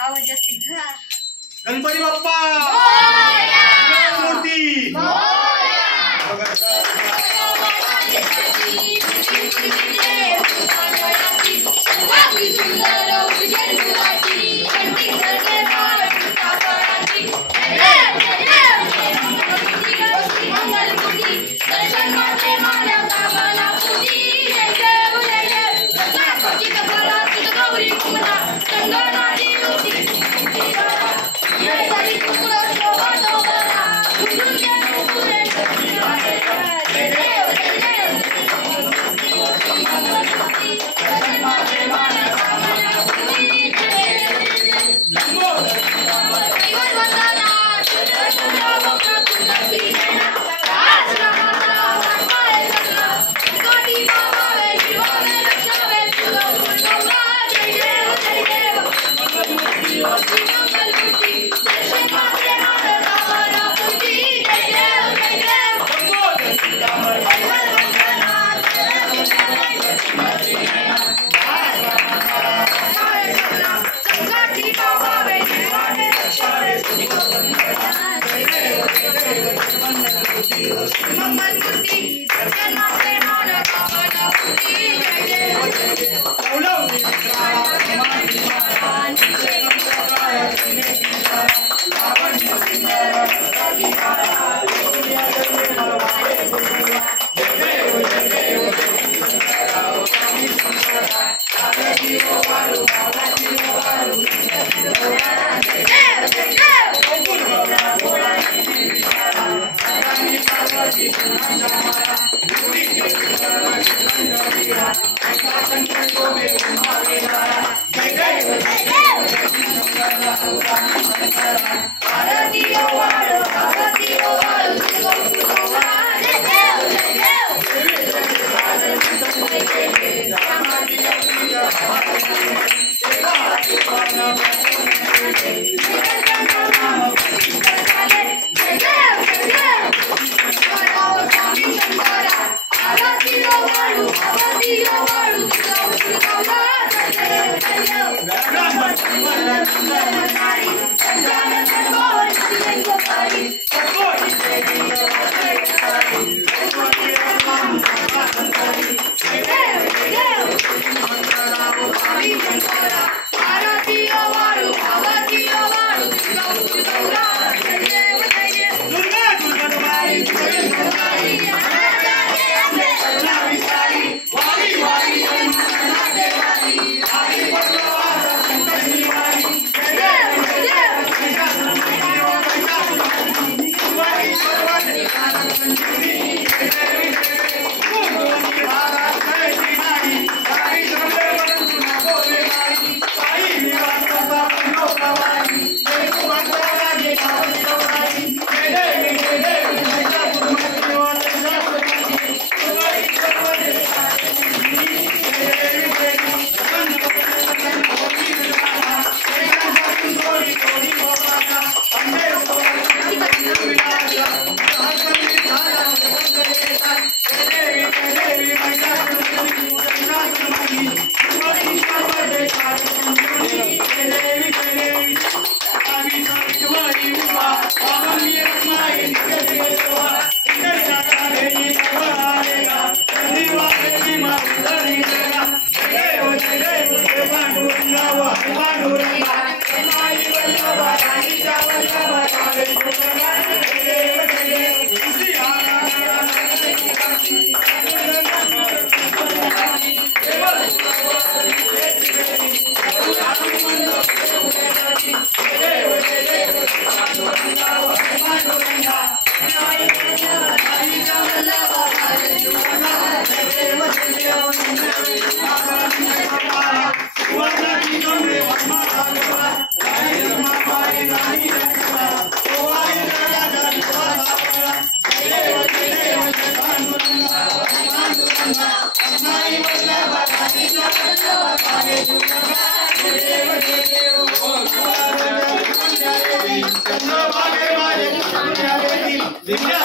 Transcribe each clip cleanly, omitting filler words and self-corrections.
आवाज जास्ती गणपती बाप्पा मूर्ती दिव्या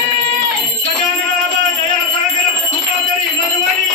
गजानन बाबा दया सागर कृपा करी मनवारी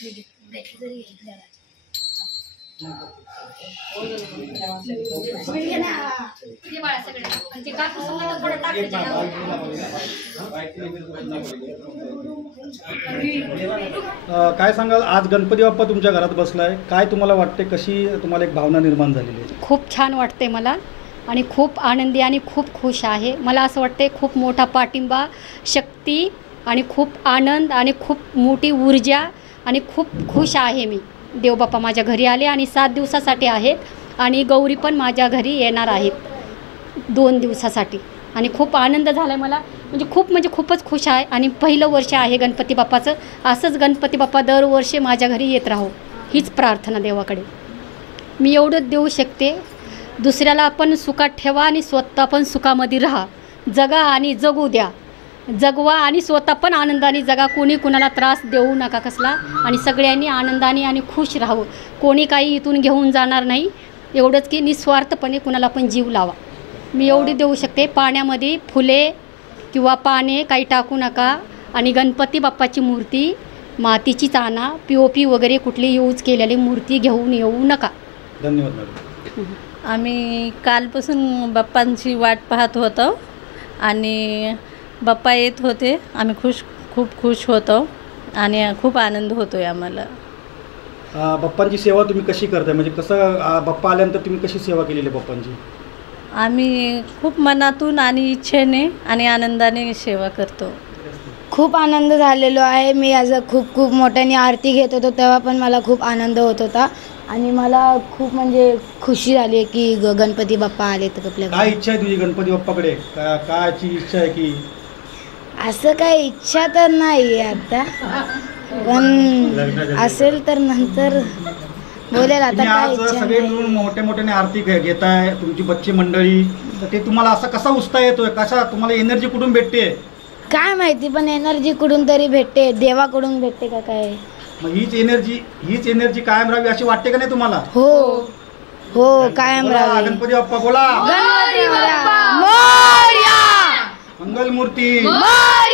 काय सांगाल, आज गणपती बाप्पा तुमच्या घरात बसलाय, काय तुम्हाला वाटते, कशी तुम्हाला एक भावना निर्माण झालेली आहे? खूप छान वाटते मला आणि खूप आनंदी आणि खूप खुश आहे. मला असं वाटते खूप मोठा पाठिंबा, शक्ती आणि खूप आनंद आणि खूप मोठी ऊर्जा आणि खूप खुश आहे मी. देवबाप्पा माझ्या घरी आले आणि 7 दिवसासाठी आहेत आणि गौरी पण माझ्या घरी येणार आहेत 2 दिवसासाठी आणि खूप आनंद झाला आहे मला. म्हणजे खूपच खुश आहे आणि पहिलं वर्ष आहे गणपती बाप्पाचं. असंच गणपती बाप्पा दरवर्षी माझ्या घरी येत राहो हीच प्रार्थना देवाकडे. मी एवढंच देऊ शकते, दुसऱ्याला आपण सुखात ठेवा आणि स्वतः पण सुखामध्ये राहा, जगा आणि जगू द्या, जगवा आणि स्वतः पण आनंदाने जगा. कोणी कुणाला त्रास देऊ नका कसला आणि सगळ्यांनी आनंदाने आणि खुश राहावं. कोणी काही इथून घेऊन जाणार नाही, एवढंच की निस्वार्थपणे कुणाला पण जीव लावा. मी एवढी देऊ शकते. पाण्यामध्ये फुले किंवा पाने काही टाकू नका आणि गणपती बाप्पाची मूर्ती मातीचीच आणा, POP वगैरे कुठली यूज केलेली मूर्ती घेऊन येऊ नका. धन्यवाद मॅडम. आम्ही कालपासून बाप्पांची वाट पाहत होतो आणि बाप्पा येत होते. आम्ही खूप खुश होतो आणि खूप आनंद होतो आहे आम्हाला. बाप्पांची सेवा तुम्ही कशी करताय, म्हणजे कसं बाप्पा आल्यानंतर तुम्ही कशी सेवा केलेली आहे बाप्पांची? आम्ही खूप मनातून आणि इच्छेने आणि आनंदाने सेवा करतो. खूप आनंद झालेलो आहे. मी आज खूप मोठ्याने आरती घेत होतो तेव्हा पण मला खूप आनंद होत होता आणि मला खूप खुशी झाली की गणपती बाप्पा आले तर आपल्या. काय इच्छा आहे तुझी गणपती बाप्पाकडे? कायची इच्छा आहे की? असं काही इच्छा तर नाही आता, पण असेल तर नंतर बोलेल. आता काय इच्छा सगळे मिळून मोठ्याने आरती घेताय तुमची बच्ची मंडळी, तर ते तुम्हाला असा कसा उत्साह येतोय, कसा तुम्हाला एनर्जी कुठून भेटते काय माहिती, पण एनर्जी कुठून तरी भेटते, देवाकडून भेटते का काय. मग हीच एनर्जी कायम राहावी अशी वाटते का नाही तुम्हाला? हो कायम राहावी. गणपती बाप्पा बोला, गणपती बाप्पा मोरया, मंगलमूर्ती मोरया.